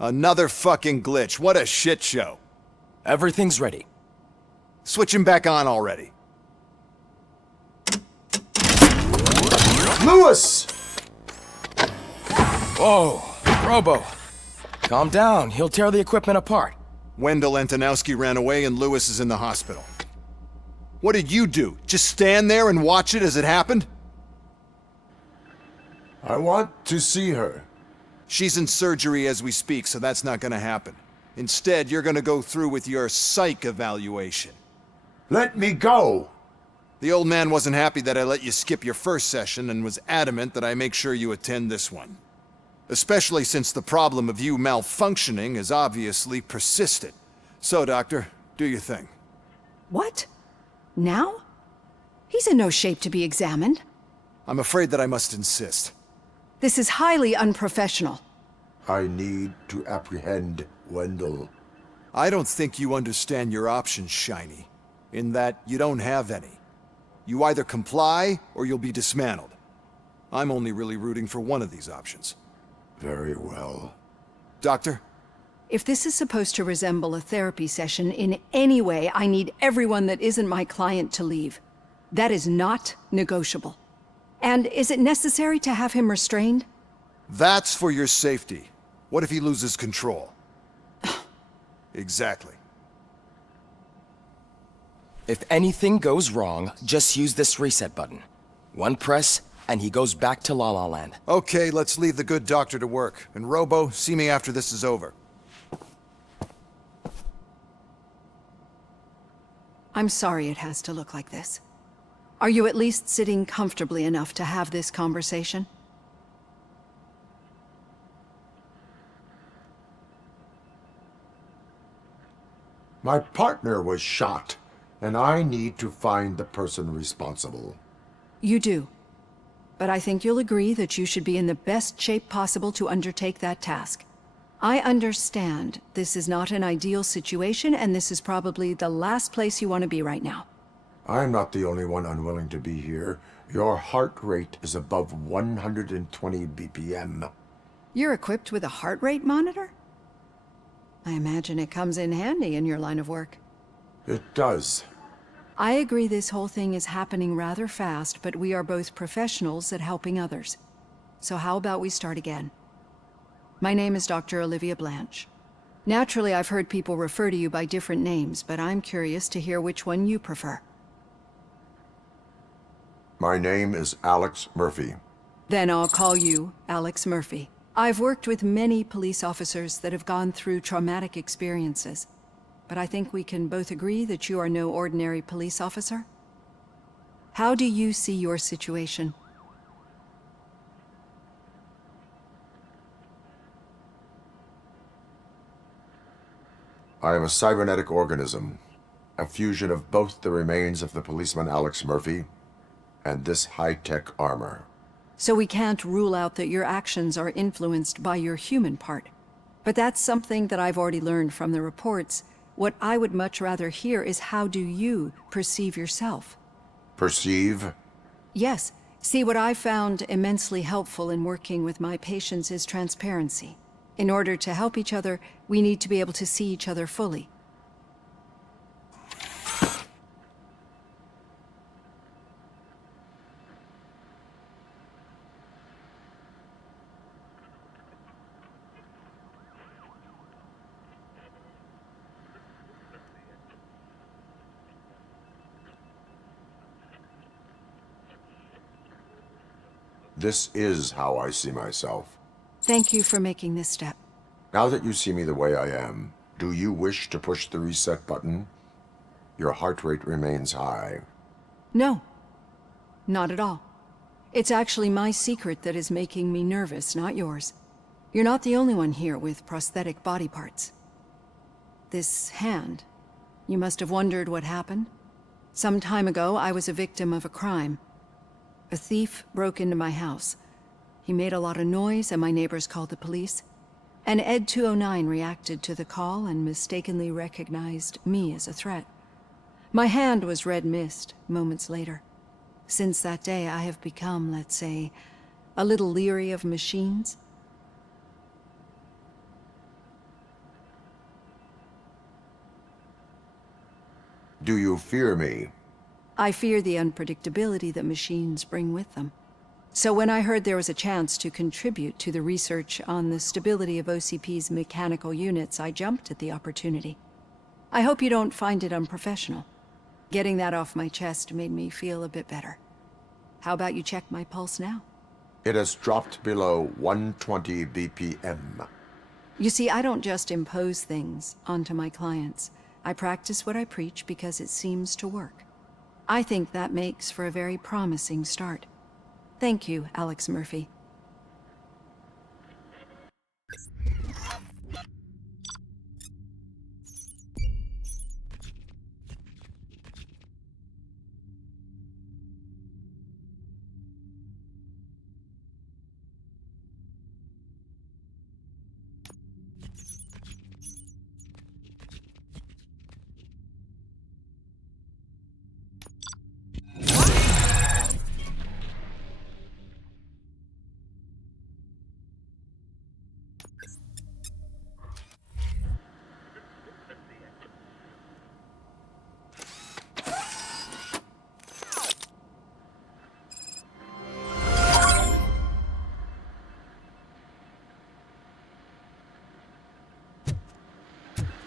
Another fucking glitch. What a shit show. Everything's ready. Switch him back on already. Lewis! Whoa, Robo. Calm down, he'll tear the equipment apart. Wendell Antonowski ran away and Lewis is in the hospital. What did you do? Just stand there and watch it as it happened? I want to see her. She's in surgery as we speak, so that's not gonna happen. Instead, you're gonna go through with your psych evaluation. Let me go! The old man wasn't happy that I let you skip your first session and was adamant that I make sure you attend this one. Especially since the problem of you malfunctioning is obviously persistent. So, Doctor, do your thing. What? Now? He's in no shape to be examined. I'm afraid that I must insist. This is highly unprofessional. I need to apprehend Wendell. I don't think you understand your options, Shiny. In that you don't have any. You either comply, or you'll be dismantled. I'm only really rooting for one of these options. Very well. Doctor? If this is supposed to resemble a therapy session in any way, I need everyone that isn't my client to leave. That is not negotiable. And is it necessary to have him restrained? That's for your safety. What if he loses control? Exactly. If anything goes wrong, just use this reset button. One press, and he goes back to La La Land. Okay, let's leave the good doctor to work. And Robo, see me after this is over. I'm sorry it has to look like this. Are you at least sitting comfortably enough to have this conversation? My partner was shot, and I need to find the person responsible. You do. But I think you'll agree that you should be in the best shape possible to undertake that task. I understand this is not an ideal situation, and this is probably the last place you want to be right now. I'm not the only one unwilling to be here. Your heart rate is above 120 BPM. You're equipped with a heart rate monitor? I imagine it comes in handy in your line of work. It does. I agree this whole thing is happening rather fast, but we are both professionals at helping others. So how about we start again? My name is Dr. Olivia Blanche. Naturally, I've heard people refer to you by different names, but I'm curious to hear which one you prefer. My name is Alex Murphy. Then I'll call you Alex Murphy. I've worked with many police officers that have gone through traumatic experiences, but I think we can both agree that you are no ordinary police officer. How do you see your situation? I am a cybernetic organism, a fusion of both the remains of the policeman Alex Murphy and this high-tech armor. So we can't rule out that your actions are influenced by your human part. But that's something that I've already learned from the reports. What I would much rather hear is how do you perceive yourself? Perceive? Yes. See, what I found immensely helpful in working with my patients is transparency. In order to help each other, we need to be able to see each other fully. This is how I see myself. Thank you for making this step. Now that you see me the way I am, do you wish to push the reset button? Your heart rate remains high. No, not at all. It's actually my secret that is making me nervous, not yours. You're not the only one here with prosthetic body parts. This hand, you must have wondered what happened. Some time ago, I was a victim of a crime. A thief broke into my house. He made a lot of noise and my neighbors called the police. And Ed 209 reacted to the call and mistakenly recognized me as a threat. My hand was red mist moments later. Since that day, I have become, let's say, a little leery of machines. Do you fear me? I fear the unpredictability that machines bring with them. So when I heard there was a chance to contribute to the research on the stability of OCP's mechanical units, I jumped at the opportunity. I hope you don't find it unprofessional. Getting that off my chest made me feel a bit better. How about you check my pulse now? It has dropped below 120 BPM. You see, I don't just impose things onto my clients. I practice what I preach because it seems to work. I think that makes for a very promising start. Thank you, Alex Murphy.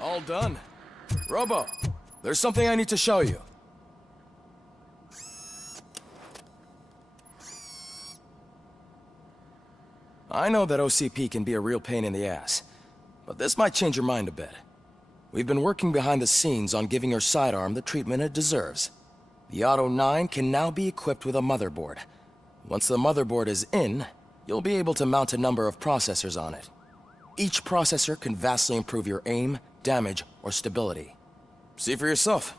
All done. Robo, there's something I need to show you. I know that OCP can be a real pain in the ass, but this might change your mind a bit. We've been working behind the scenes on giving your sidearm the treatment it deserves. The Auto 9 can now be equipped with a motherboard. Once the motherboard is in, you'll be able to mount a number of processors on it. Each processor can vastly improve your aim, damage, or stability. See for yourself.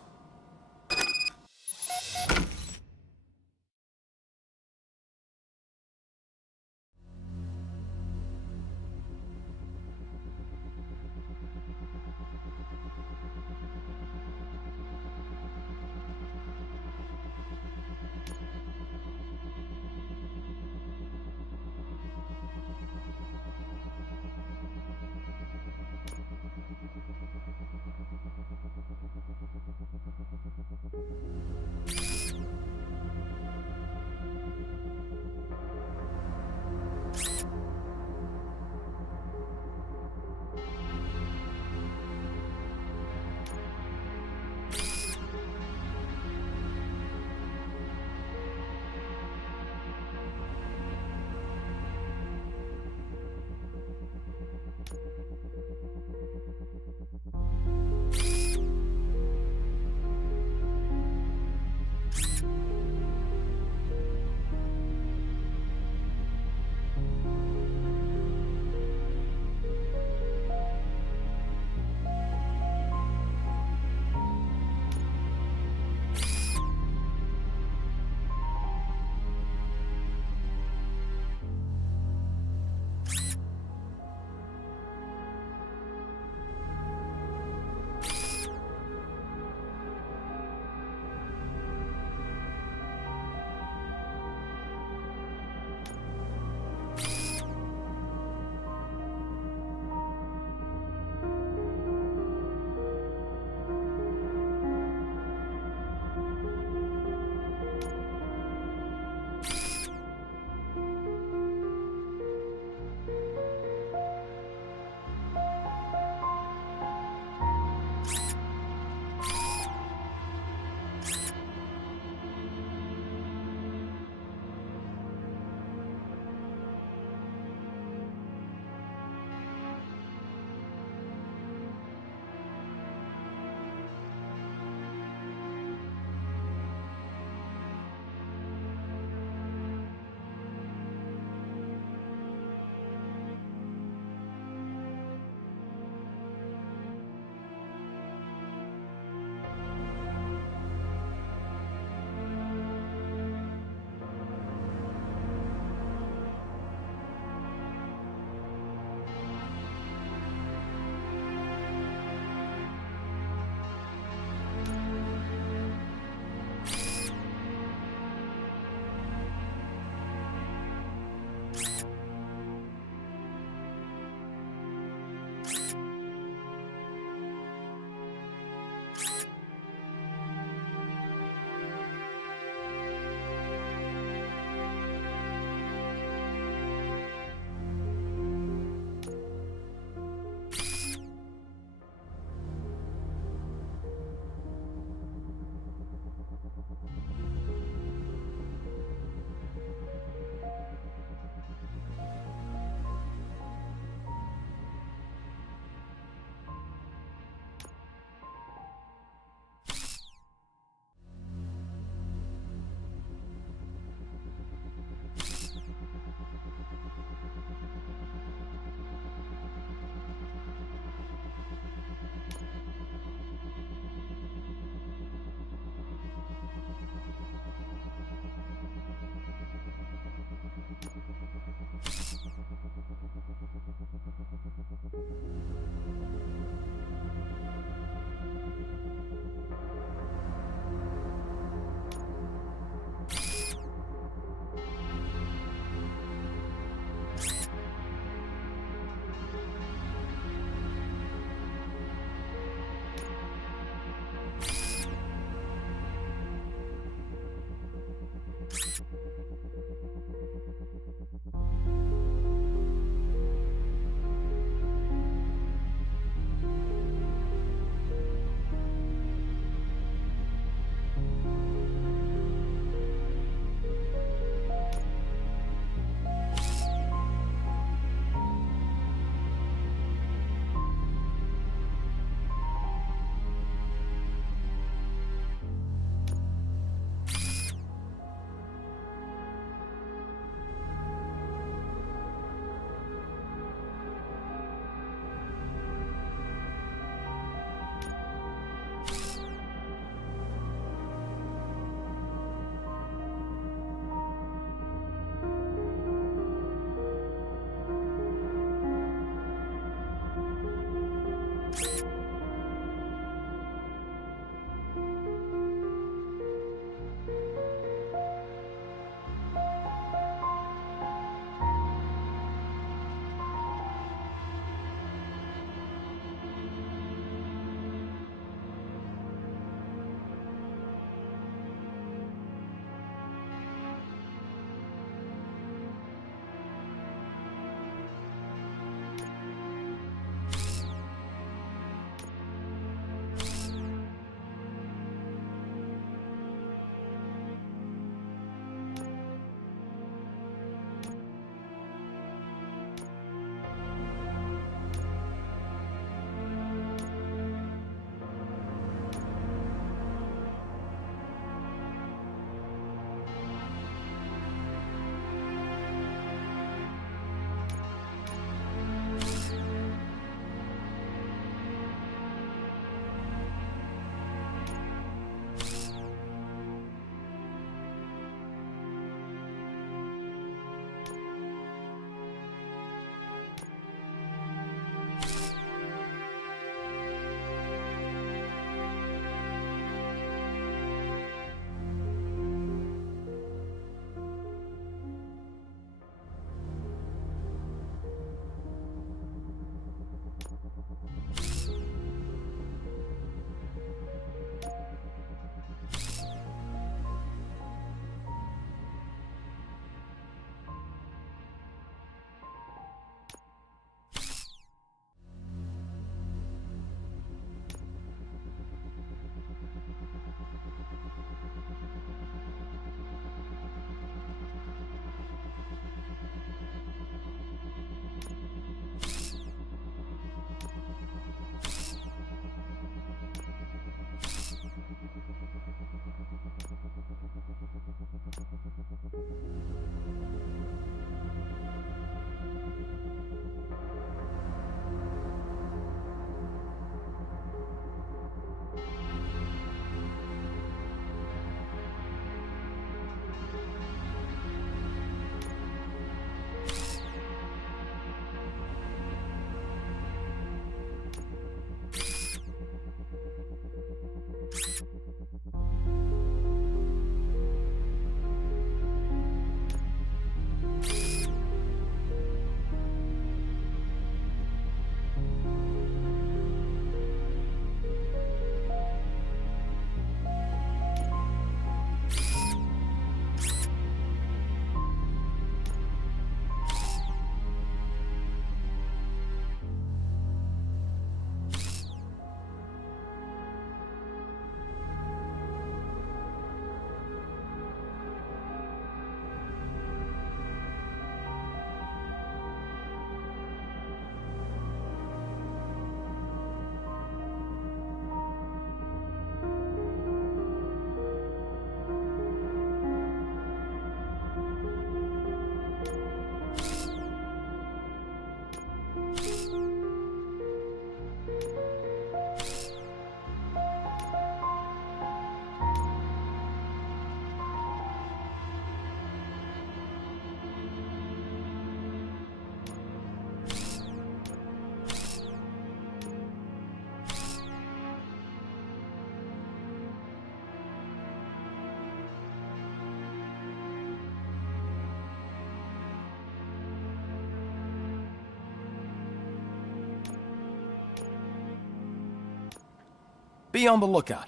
Be on the lookout.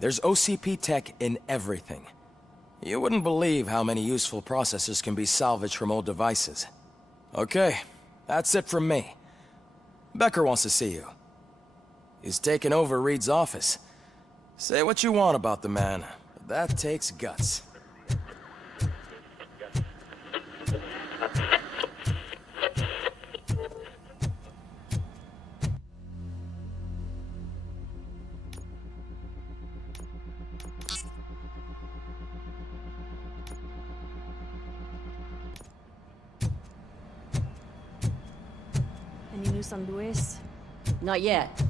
There's OCP tech in everything. You wouldn't believe how many useful processors can be salvaged from old devices. Okay, that's it from me. Becker wants to see you. He's taken over Reed's office. Say what you want about the man, but that takes guts. Any news on Luis? Not yet.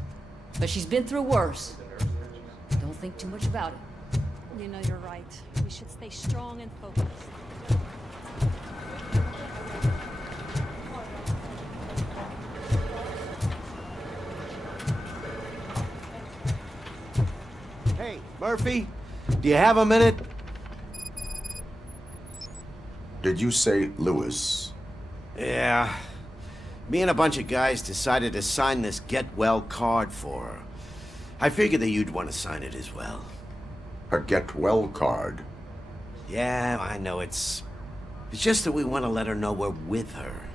But she's been through worse. Don't think too much about it. You know you're right. We should stay strong and focused. Hey, Murphy, do you have a minute? Did you say Lewis? Yeah. Me and a bunch of guys decided to sign this get well card for her. I figured that you'd want to sign it as well. A get well card? Yeah, I know it's just that we want to let her know we're with her.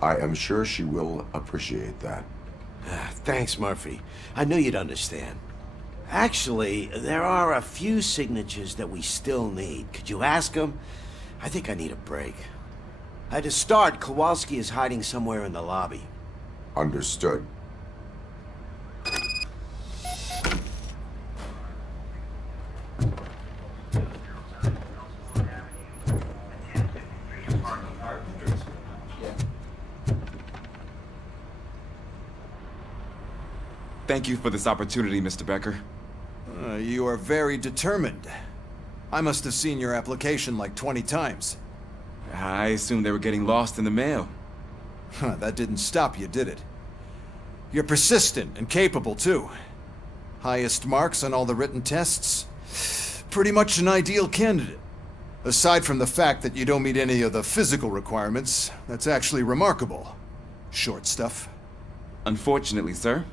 I am sure she will appreciate that. Thanks, Murphy. I knew you'd understand. Actually, there are a few signatures that we still need. Could you ask them? I think I need a break. To start, Kowalski is hiding somewhere in the lobby. Understood. Thank you for this opportunity, Mr. Becker. You are very determined. I must have seen your application like 20 times. I assumed they were getting lost in the mail. That didn't stop you, did it? You're persistent and capable, too. Highest marks on all the written tests. Pretty much an ideal candidate. Aside from the fact that you don't meet any of the physical requirements, that's actually remarkable. Short stuff. Unfortunately, sir.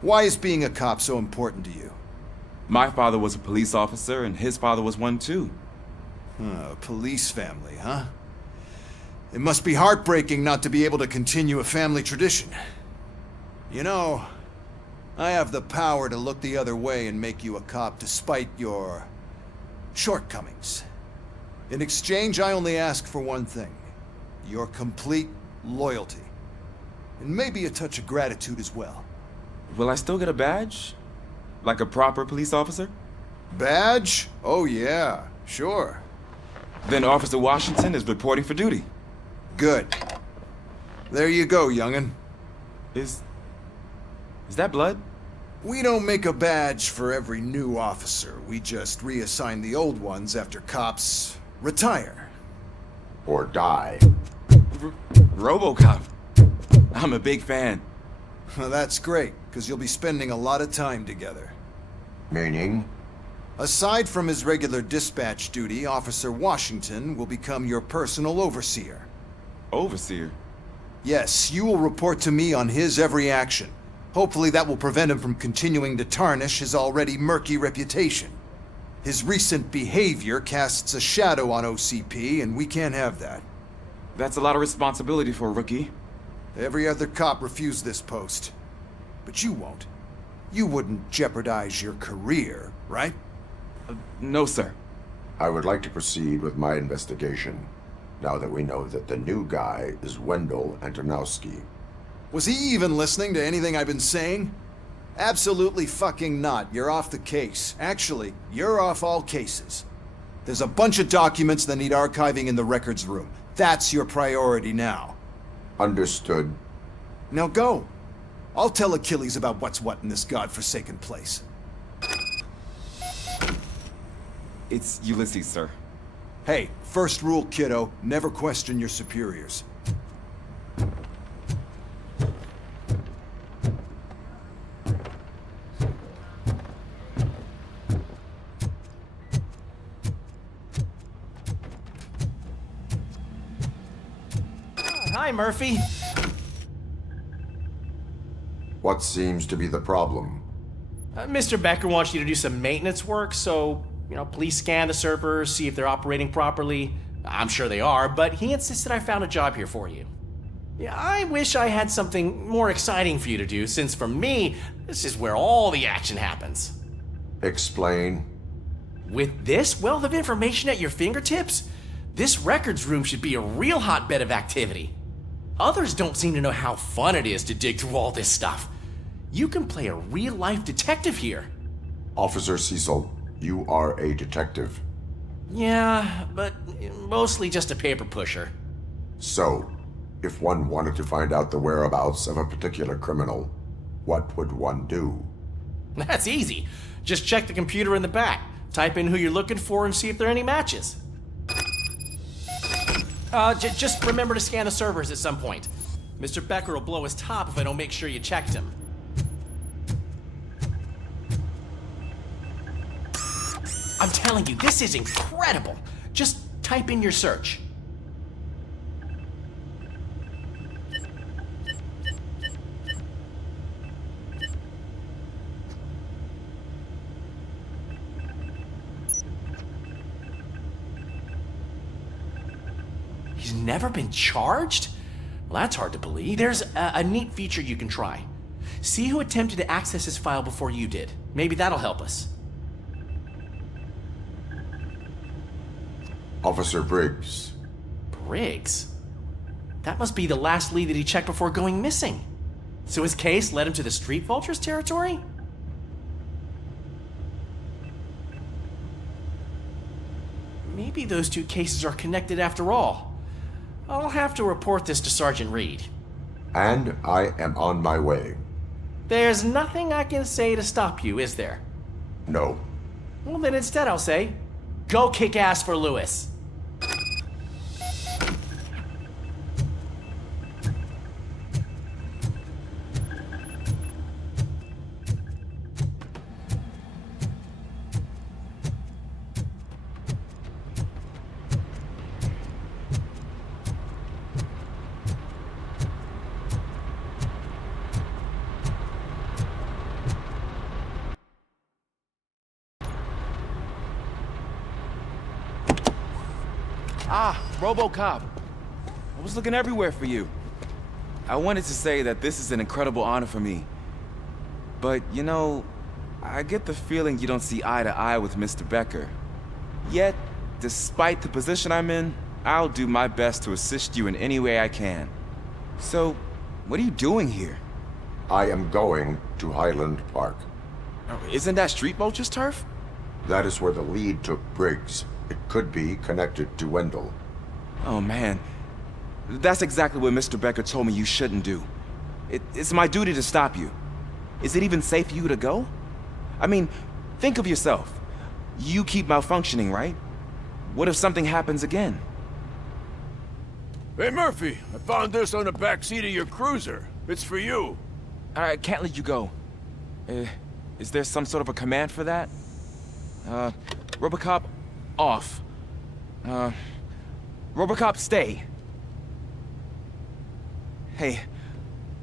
Why is being a cop so important to you? My father was a police officer, and his father was one too. A police family, huh? It must be heartbreaking not to be able to continue a family tradition. You know, I have the power to look the other way and make you a cop despite your shortcomings. In exchange, I only ask for one thing. Your complete loyalty. And maybe a touch of gratitude as well. Will I still get a badge? Like a proper police officer? Badge? Oh yeah, sure. Then Officer Washington is reporting for duty. Good. There you go, young'un. Is that blood? We don't make a badge for every new officer. We just reassign the old ones after cops retire. Or die. RoboCop. I'm a big fan. Well, that's great, because you'll be spending a lot of time together. Meaning? Aside from his regular dispatch duty, Officer Washington will become your personal overseer. Overseer? Yes, you will report to me on his every action. Hopefully that will prevent him from continuing to tarnish his already murky reputation. His recent behavior casts a shadow on OCP, and we can't have that. That's a lot of responsibility for a rookie. Every other cop refused this post. But you won't. You wouldn't jeopardize your career, right? No, sir. I would like to proceed with my investigation, now that we know that the new guy is Wendell Antonowski. Was he even listening to anything I've been saying? Absolutely fucking not. You're off the case. Actually, you're off all cases. There's a bunch of documents that need archiving in the records room. That's your priority now. Understood. Now go. I'll tell Achilles about what's what in this godforsaken place. It's Ulysses, sir. Hey, first rule, kiddo, never question your superiors. Hi, Murphy. What seems to be the problem? Mr. Becker wants you to do some maintenance work, so, please scan the servers, see if they're operating properly. I'm sure they are, but he insisted I found a job here for you. Yeah, I wish I had something more exciting for you to do, since for me, this is where all the action happens. Explain. With this wealth of information at your fingertips, this records room should be a real hotbed of activity. Others don't seem to know how fun it is to dig through all this stuff. You can play a real-life detective here. Officer Cecil, you are a detective. Yeah, but mostly just a paper pusher. So, if one wanted to find out the whereabouts of a particular criminal, what would one do? That's easy. Just check the computer in the back, type in who you're looking for, and see if there are any matches. Just remember to scan the servers at some point. Mr. Becker will blow his top if I don't make sure you checked him. I'm telling you, this is incredible. Just type in your search. He's never been charged? Well, that's hard to believe. There's a neat feature you can try. See who attempted to access his file before you did. Maybe that'll help us. Officer Briggs. Briggs? That must be the last lead that he checked before going missing. So his case led him to the Street Vultures territory? Maybe those two cases are connected after all. I'll have to report this to Sergeant Reed. And I am on my way. There's nothing I can say to stop you, is there? No. Well, then instead I'll say, go kick ass for Lewis. Ah, RoboCop. I was looking everywhere for you. I wanted to say that this is an incredible honor for me. But, I get the feeling you don't see eye to eye with Mr. Becker. Yet, despite the position I'm in, I'll do my best to assist you in any way I can. So, what are you doing here? I am going to Highland Park. Isn't that Street Vulture's turf? That is where the lead took Briggs. It could be connected to Wendell. Oh, man. That's exactly what Mr. Becker told me you shouldn't do. It's my duty to stop you. Is it even safe for you to go? I mean, think of yourself. You keep malfunctioning, right? What if something happens again? Hey, Murphy, I found this on the back seat of your cruiser. It's for you. I can't let you go. Is there some sort of a command for that? RoboCop, off. RoboCop, stay. Hey,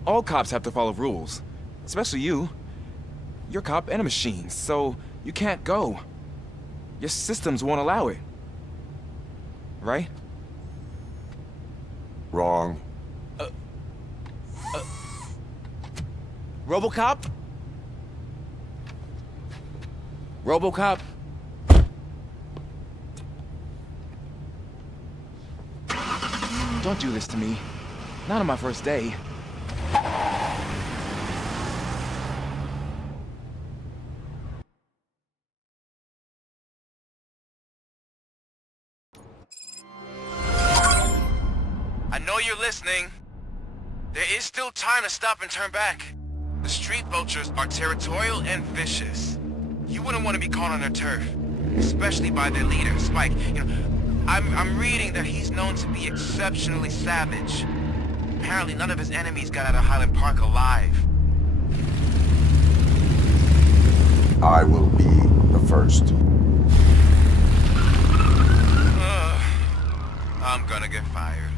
all cops have to follow rules. Especially you. You're a cop and a machine, so you can't go. Your systems won't allow it. Right? Wrong. RoboCop? RoboCop? Don't do this to me. Not on my first day. I know you're listening. There is still time to stop and turn back. The Street Vultures are territorial and vicious. You wouldn't want to be caught on their turf, especially by their leader, Spike. I'm reading that he's known to be exceptionally savage. Apparently none of his enemies got out of Highland Park alive. I will be the first. I'm gonna get fired.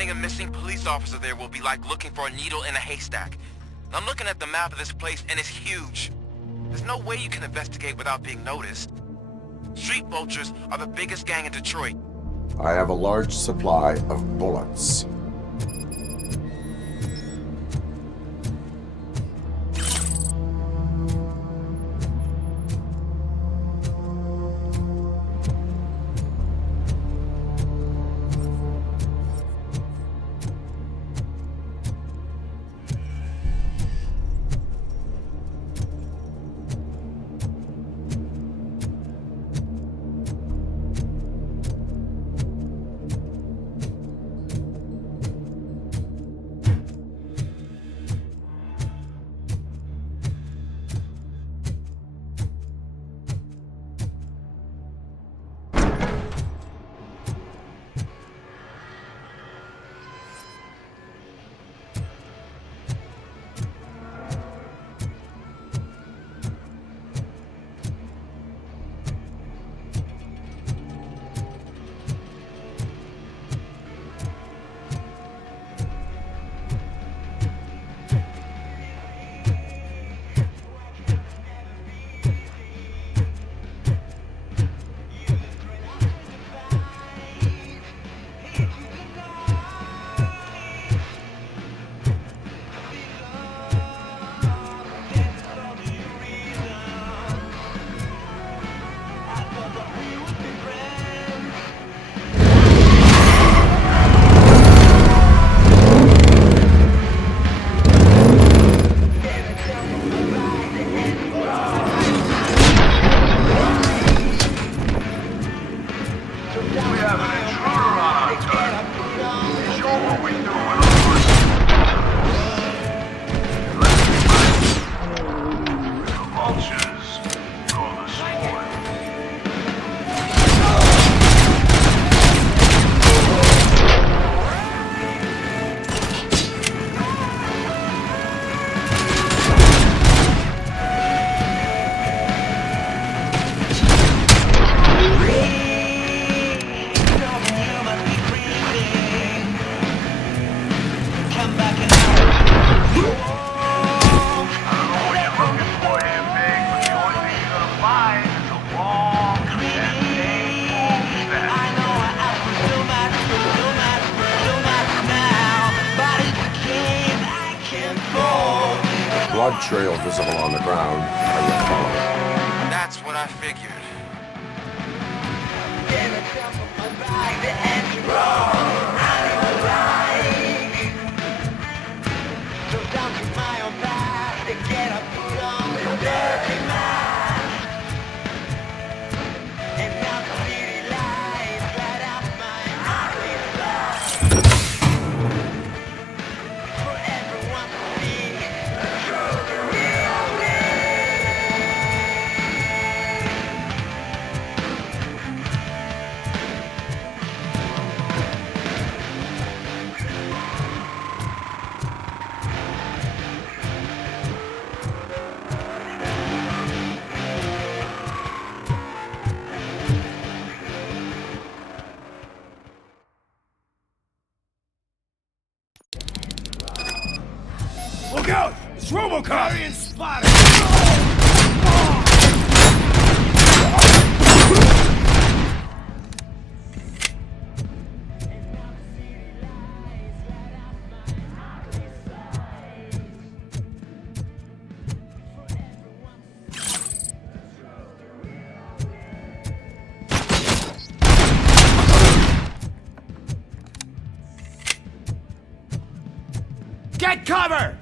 finding a missing police officer there will be like looking for a needle in a haystack. I'm looking at the map of this place and it's huge. There's no way you can investigate without being noticed. Street vultures are the biggest gang in Detroit. I have a large supply of bullets. Blood trail visible on the ground. I will follow. That's what I figured. Look out! It's RoboCop! Alien spotted! Get cover!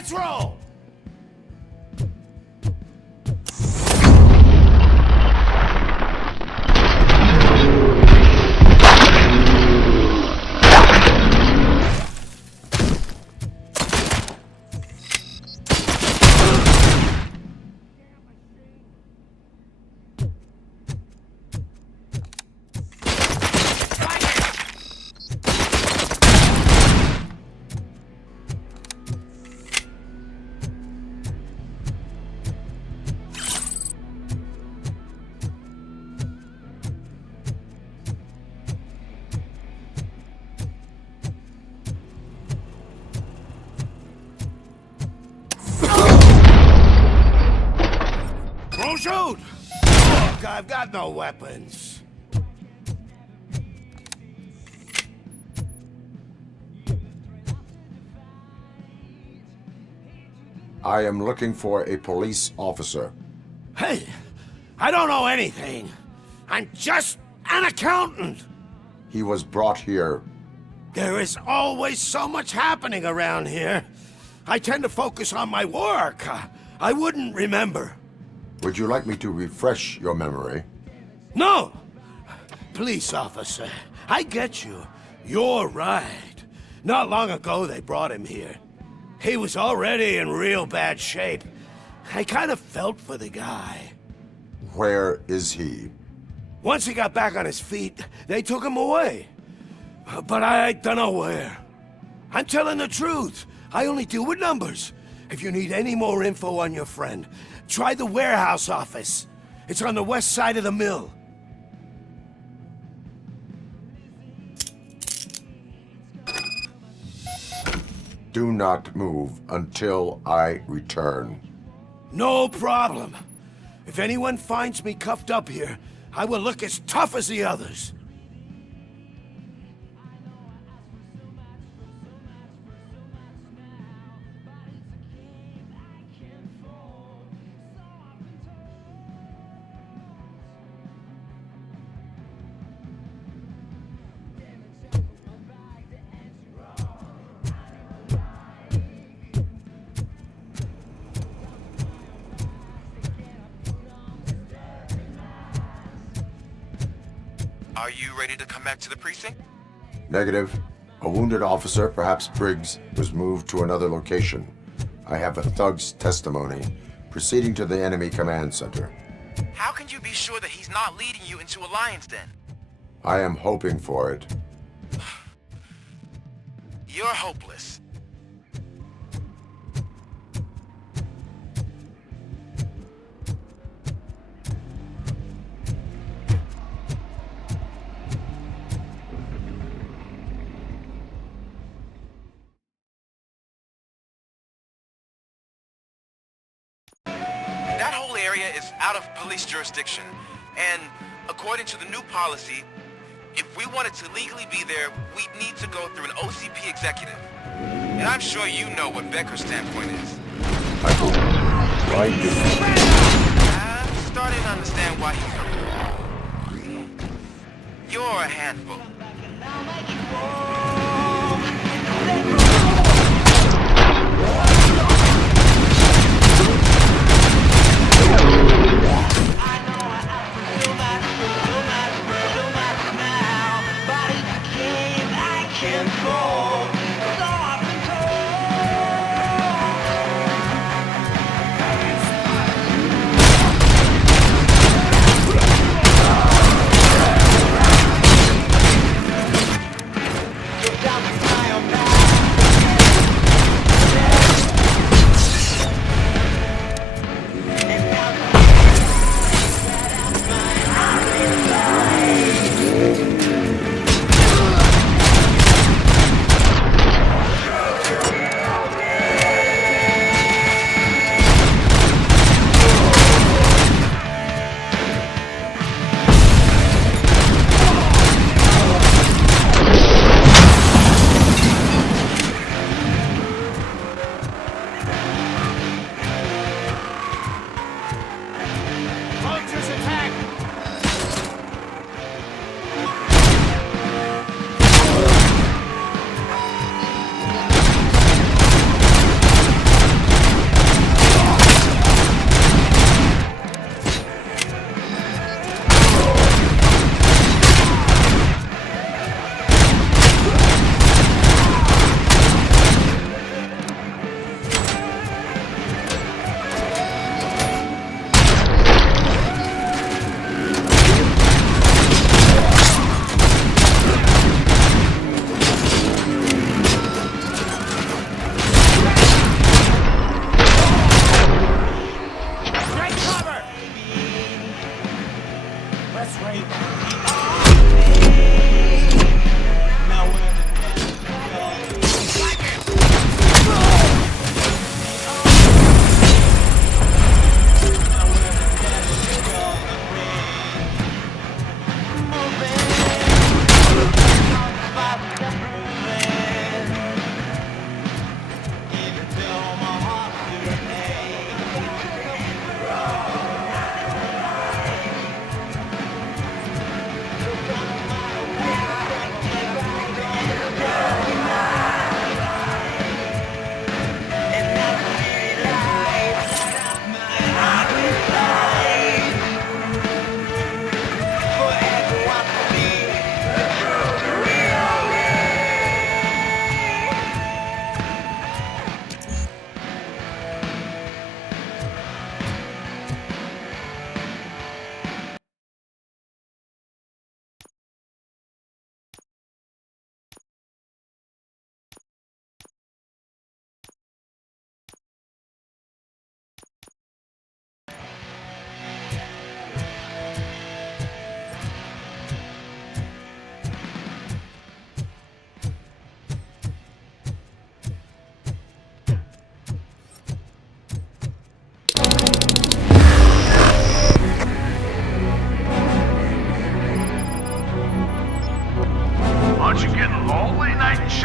Let's roll! Don't shoot! Look, I've got no weapons. I am looking for a police officer. Hey, I don't know anything. I'm just an accountant. He was brought here. There is always so much happening around here. I tend to focus on my work. I wouldn't remember. Would you like me to refresh your memory? No! Police officer, I get you. You're right. Not long ago they brought him here. He was already in real bad shape. I kind of felt for the guy. Where is he? Once he got back on his feet, they took him away. But I don't know where. I'm telling the truth. I only deal with numbers. If you need any more info on your friend, try the warehouse office. It's on the west side of the mill. Do not move until I return. No problem. If anyone finds me cuffed up here, I will look as tough as the others. Are you ready to come back to the precinct? Negative. A wounded officer, perhaps Briggs, was moved to another location. I have a thug's testimony, proceeding to the enemy command center. How can you be sure that he's not leading you into a lion's den? I am hoping for it. You're hopeless. That whole area is out of police jurisdiction, and according to the new policy, if we wanted to legally be there, we'd need to go through an OCP executive. And I'm sure you know what Becker's standpoint is. Why do? I'm starting to understand why he's coming. You're a handful.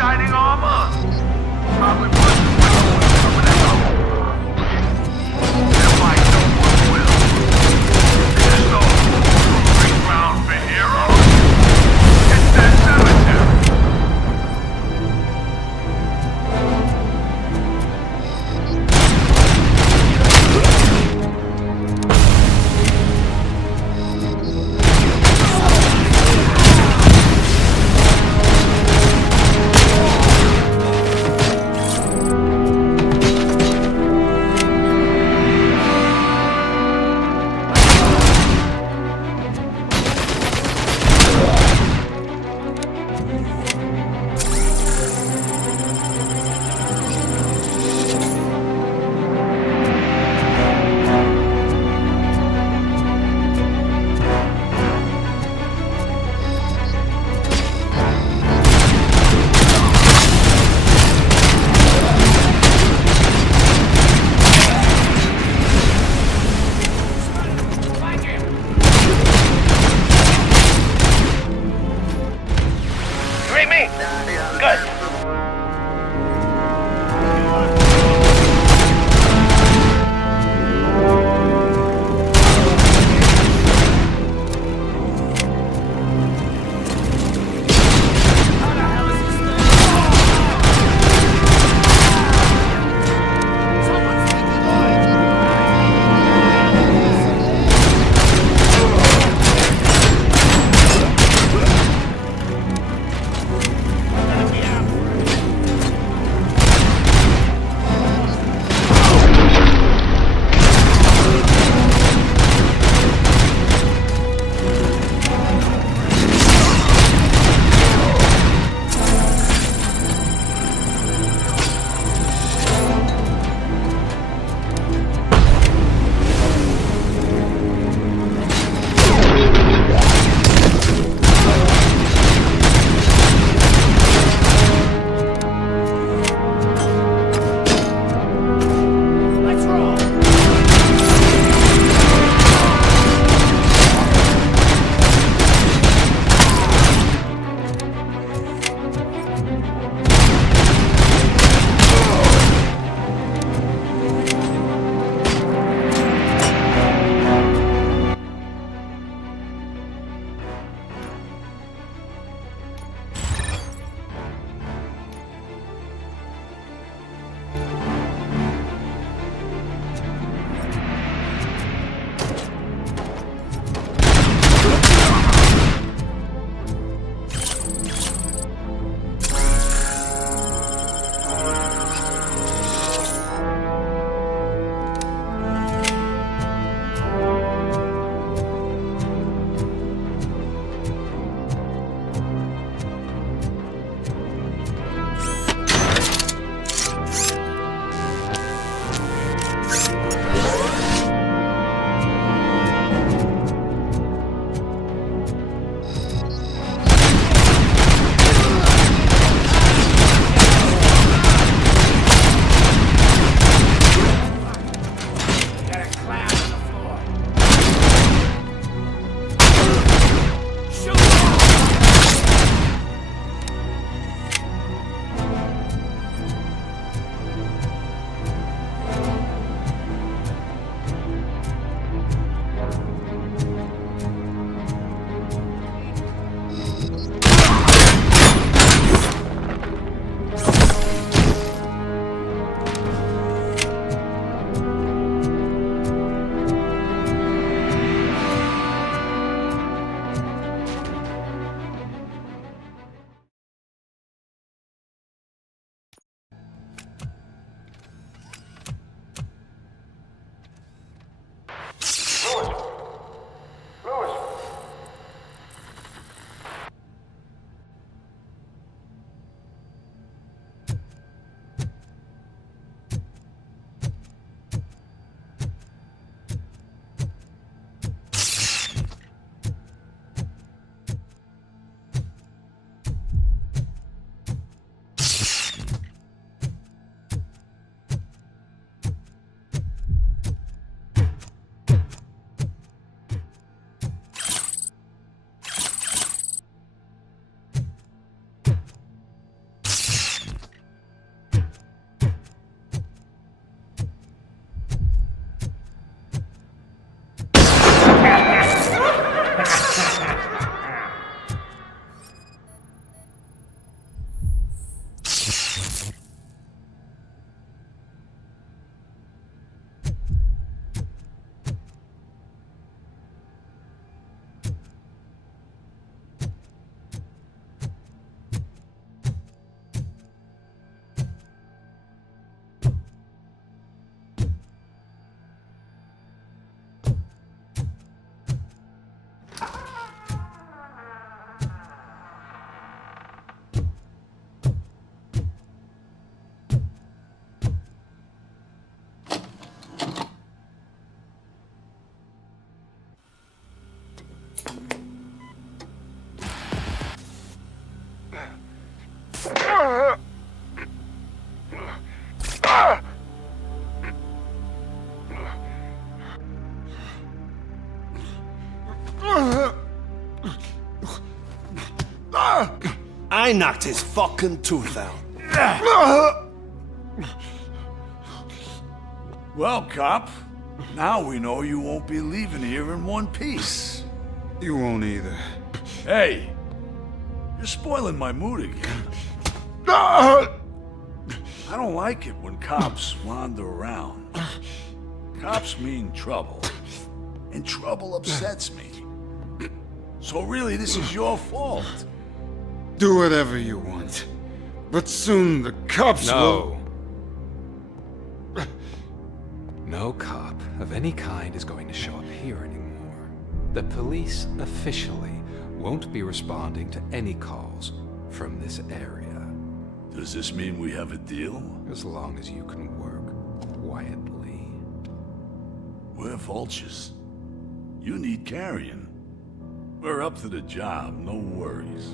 shining armor? Probably wasn't coming out. There might someone will. There's no proving ground for heroes. It's that cemetery. I knocked his fucking tooth out. Well, cop, now we know you won't be leaving here in one piece. You won't either. Hey, you're spoiling my mood again. I don't like it when cops wander around. Cops mean trouble, and trouble upsets me. So really, this is your fault. Do whatever you want. But soon the cops will... No cop of any kind is going to show up here anymore. The police officially won't be responding to any calls from this area. Does this mean we have a deal? As long as you can work quietly. We're vultures. You need carrion. We're up to the job, no worries.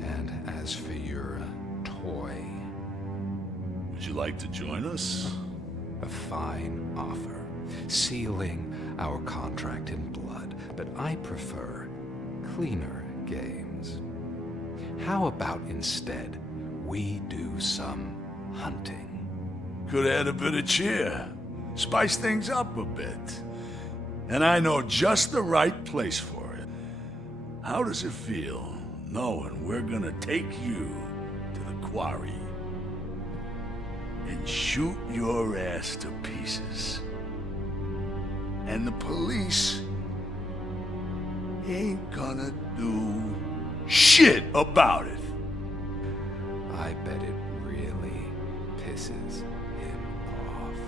And as for your toy... Would you like to join us? A fine offer, sealing our contract in blood, but I prefer cleaner games. How about instead we do some hunting? Could add a bit of cheer, spice things up a bit. And I know just the right place for it. How does it feel knowing we're gonna take you to the quarry and shoot your ass to pieces? And the police ain't gonna do shit about it. I bet it really pisses him off.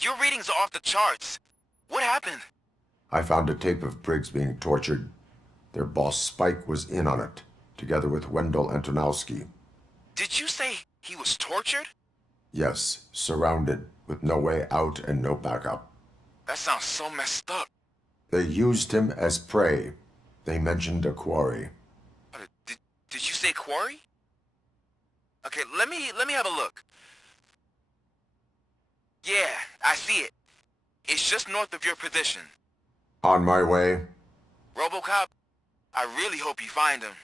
Your readings are off the charts. What happened? I found a tape of Briggs being tortured. Their boss Spike was in on it, together with Wendell Antonowski. Did you say he was tortured? Yes, surrounded, with no way out and no backup. That sounds so messed up. They used him as prey. They mentioned a quarry. Did you say quarry? Okay, let me have a look. Yeah, I see it. It's just north of your position. On my way. RoboCop, I really hope you find him.